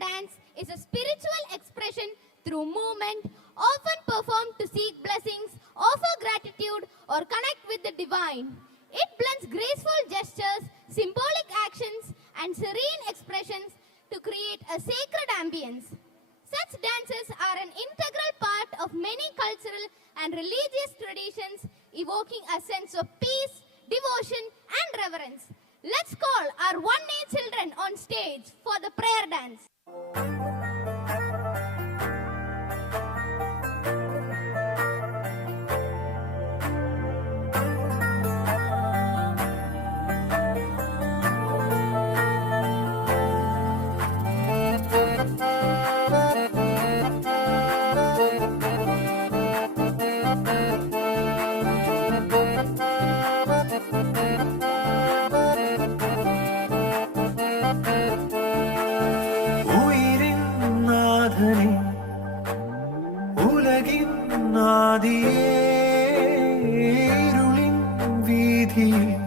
dance is a spiritual expression through movement, often performed to seek blessings, offer gratitude, or connect with the divine. It blends graceful gestures, symbolic actions, and serene expressions to create a sacred ambience. Such dances are an integral part of many cultural and religious traditions, evoking a sense of peace, devotion, and reverence. Let's call our one day children on stage for the prayer dance. Música peace.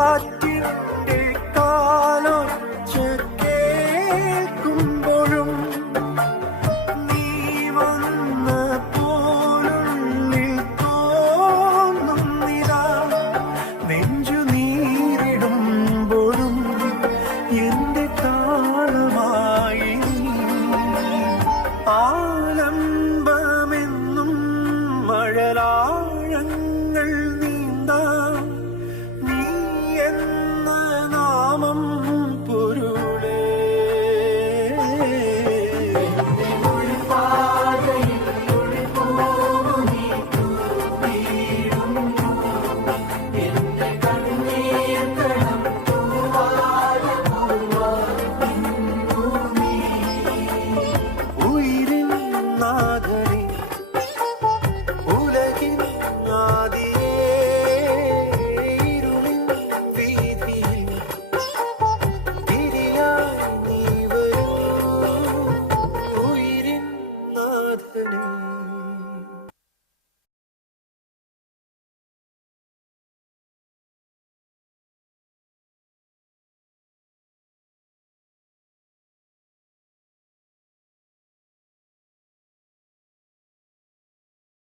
heart. Aadhi